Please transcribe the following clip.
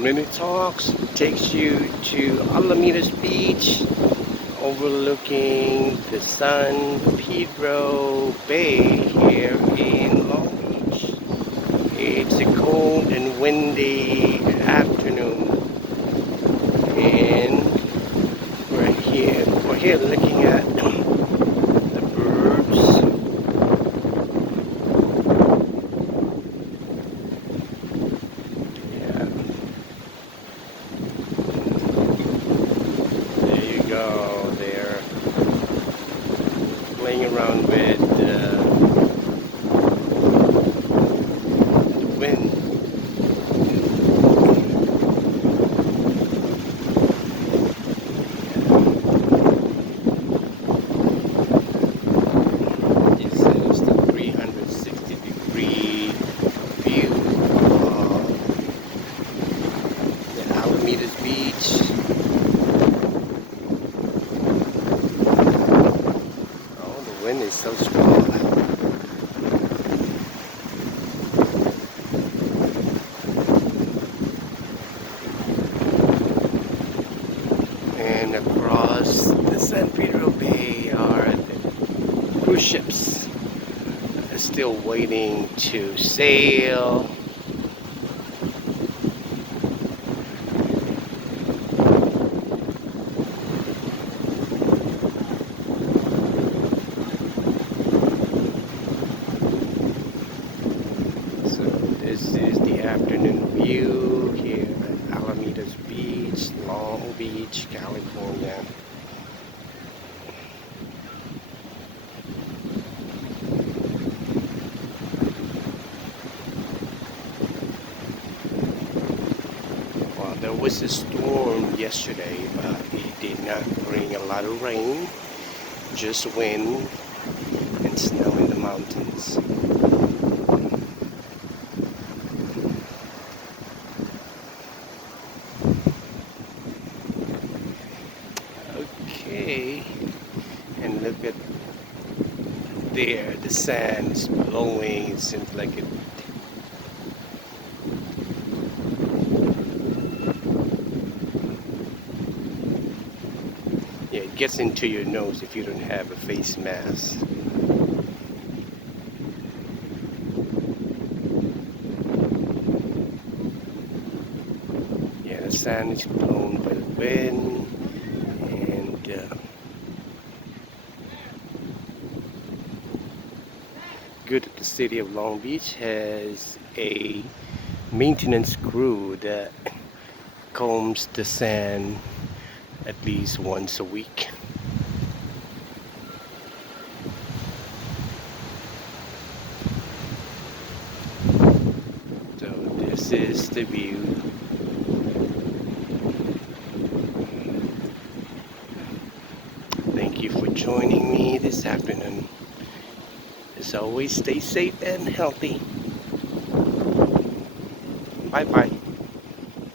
Minute Talks takes you to Alamitos Beach, overlooking the San Pedro Bay here in Long Beach. It's a cold and windy afternoon, and we're here looking at the birds. Yeah, there you go. They're playing around with the wind. This is the 360-degree view of the Alamitos Beach. Oh, the wind is so strong. And across the San Pedro Bay are the cruise ships still waiting to sail. So this is the afternoon view here at Alamitos Beach, Long Beach, California. Well, there was a storm yesterday, but it did not bring a lot of rain, just wind and snow in the mountains. Okay, and look at there, the sand is blowing. It seems like it. Yeah, it gets into your nose if you don't have a face mask. Yeah, the sand is blown by the wind, and good that the city of Long Beach has a maintenance crew that combs the sand at least once a week. So this is the view. Thank you for joining me this afternoon. As always, stay safe and healthy. Bye bye.